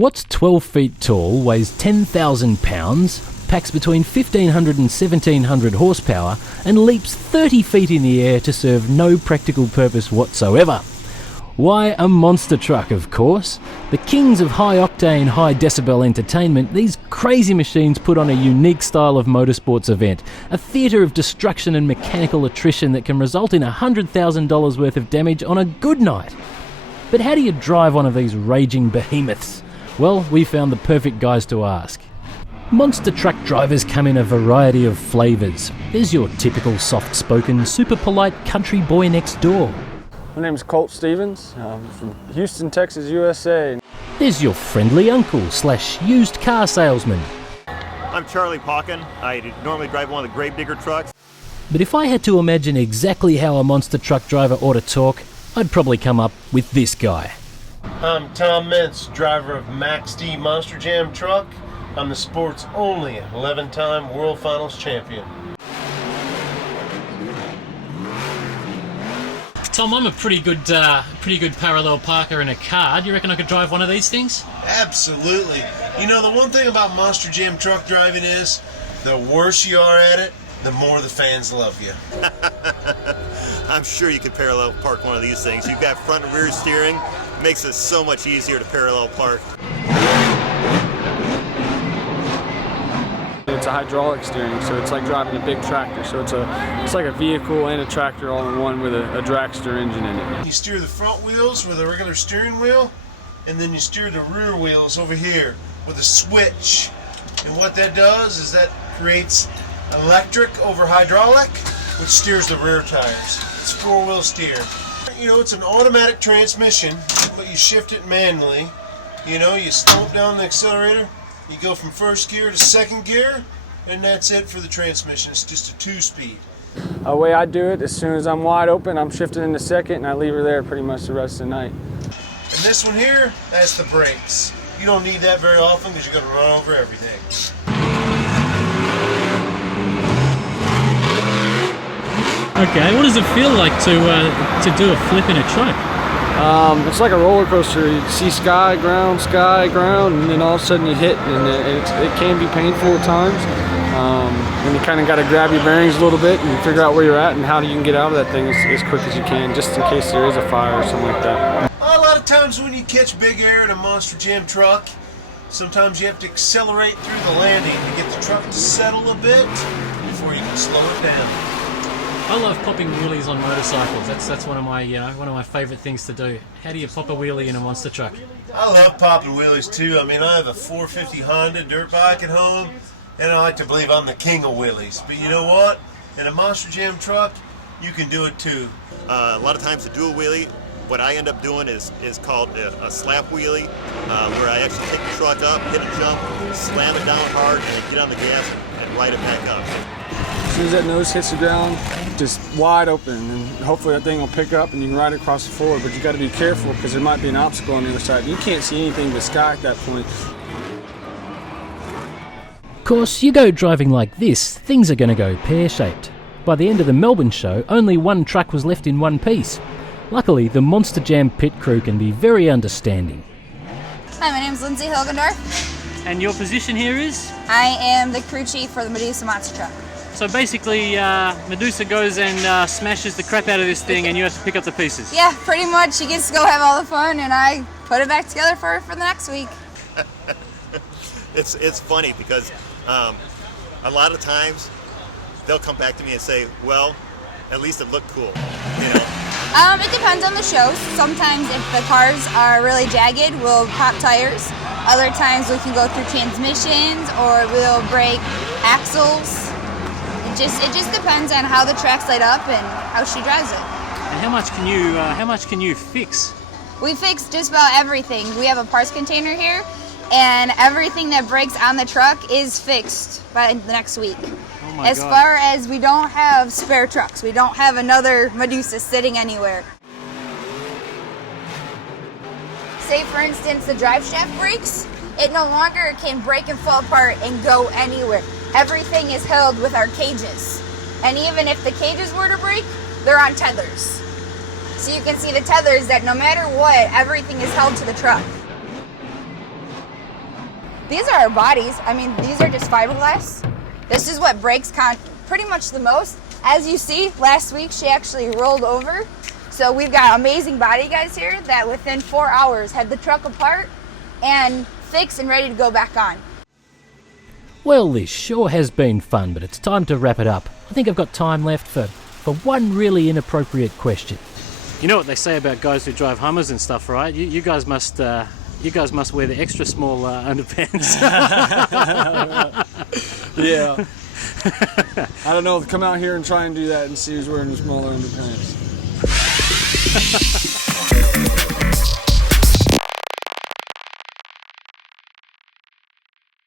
What's 12 feet tall, weighs 10,000 pounds, packs between 1,500 and 1,700 horsepower, and leaps 30 feet in the air to serve no practical purpose whatsoever? Why, a monster truck, of course. The kings of high-octane, high-decibel entertainment, these crazy machines put on a unique style of motorsports event, a theatre of destruction and mechanical attrition that can result in $100,000 worth of damage on a good night. But how do you drive one of these raging behemoths? Well, we found the perfect guys to ask. Monster truck drivers come in a variety of flavours. There's your typical soft-spoken, super polite country boy next door. My name is Colt Stephens. I'm from Houston, Texas, USA. There's your friendly uncle / used car salesman. I'm Charlie Pauken. I normally drive one of the gravedigger trucks. But if I had to imagine exactly how a monster truck driver ought to talk, I'd probably come up with this guy. I'm Tom Meentz, driver of Max D Monster Jam truck. I'm the sport's only 11-time World Finals champion. Tom, I'm a pretty good parallel parker in a car. Do you reckon I could drive one of these things? Absolutely. You know, the one thing about Monster Jam truck driving is, the worse you are at it, the more the fans love you. I'm sure you could parallel park one of these things. You've got front and rear steering. It makes it so much easier to parallel park. It's a hydraulic steering, so it's like driving a big tractor. So it's like a vehicle and a tractor all in one with a dragster engine in it. You steer the front wheels with a regular steering wheel, and then you steer the rear wheels over here with a switch. And what that does is that creates electric over hydraulic, which steers the rear tires. It's four-wheel steer. You know, it's an automatic transmission, but you shift it manually. You know, you slow down the accelerator, you go from first gear to second gear, and that's it for the transmission. It's just a 2-speed. The way I do it, as soon as I'm wide open, I'm shifting into second, and I leave her there pretty much the rest of the night. And this one here, that's the brakes. You don't need that very often because you're going to run over everything. Okay, what does it feel like to do a flip in a truck? It's like a roller coaster. You see sky, ground, and then all of a sudden you hit, and it can be painful at times. And you kind of got to grab your bearings a little bit and figure out where you're at and how you can get out of that thing as quick as you can, just in case there is a fire or something like that. A lot of times when you catch big air in a Monster Jam truck, sometimes you have to accelerate through the landing to get the truck to settle a bit before you can slow it down. I love popping wheelies on motorcycles. That's one of my favourite things to do. How do you pop a wheelie in a monster truck? I love popping wheelies too. I mean, I have a 450 Honda dirt bike at home, and I like to believe I'm the king of wheelies. But you know what? In a Monster Jam truck, you can do it too. A lot of times to do a wheelie, what I end up doing is called a slap wheelie, where I actually take the truck up, hit a jump, slam it down hard, and then get on the gas and ride it back up. As soon as that nose hits the ground, just wide open, and hopefully that thing will pick up and you can ride it across the floor. But you got to be careful because there might be an obstacle on the other side. You can't see anything but sky at that point. Of course, you go driving like this, things are going to go pear-shaped. By the end of the Melbourne show, only one truck was left in one piece. Luckily, the Monster Jam pit crew can be very understanding. Hi, my name's Lindsey Hilgendorf. And your position here is? I am the crew chief for the Medusa monster truck. So basically, Medusa goes and smashes the crap out of this thing, and you have to pick up the pieces. Yeah, pretty much. She gets to go have all the fun, and I put it back together for the next week. It's funny because a lot of times they'll come back to me and say, well, at least it looked cool, you know? It depends on the show. Sometimes if the cars are really jagged, we'll pop tires. Other times we can go through transmissions or we'll break axles. It just depends on how the track's laid up and how she drives it. And how much can you fix? We fix just about everything. We have a parts container here, and everything that breaks on the truck is fixed by the next week. Oh my as God. far as we don't have spare trucks, we don't have another Medusa sitting anywhere. Say for instance the drive shaft breaks, it no longer can break and fall apart and go anywhere. Everything is held with our cages. And even if the cages were to break, they're on tethers. So you can see the tethers that no matter what, everything is held to the truck. These are our bodies. I mean, these are just fiberglass. This is what breaks pretty much the most. As you see, last week she actually rolled over. So we've got amazing body guys here that within 4 hours had the truck apart and fixed and ready to go back on. Well, this sure has been fun, but it's time to wrap it up. I think I've got time left for one really inappropriate question. You know what they say about guys who drive Hummers and stuff, right? You guys must wear the extra small underpants. Yeah. I don't know. Come out here and try and do that and see who's wearing the smaller underpants.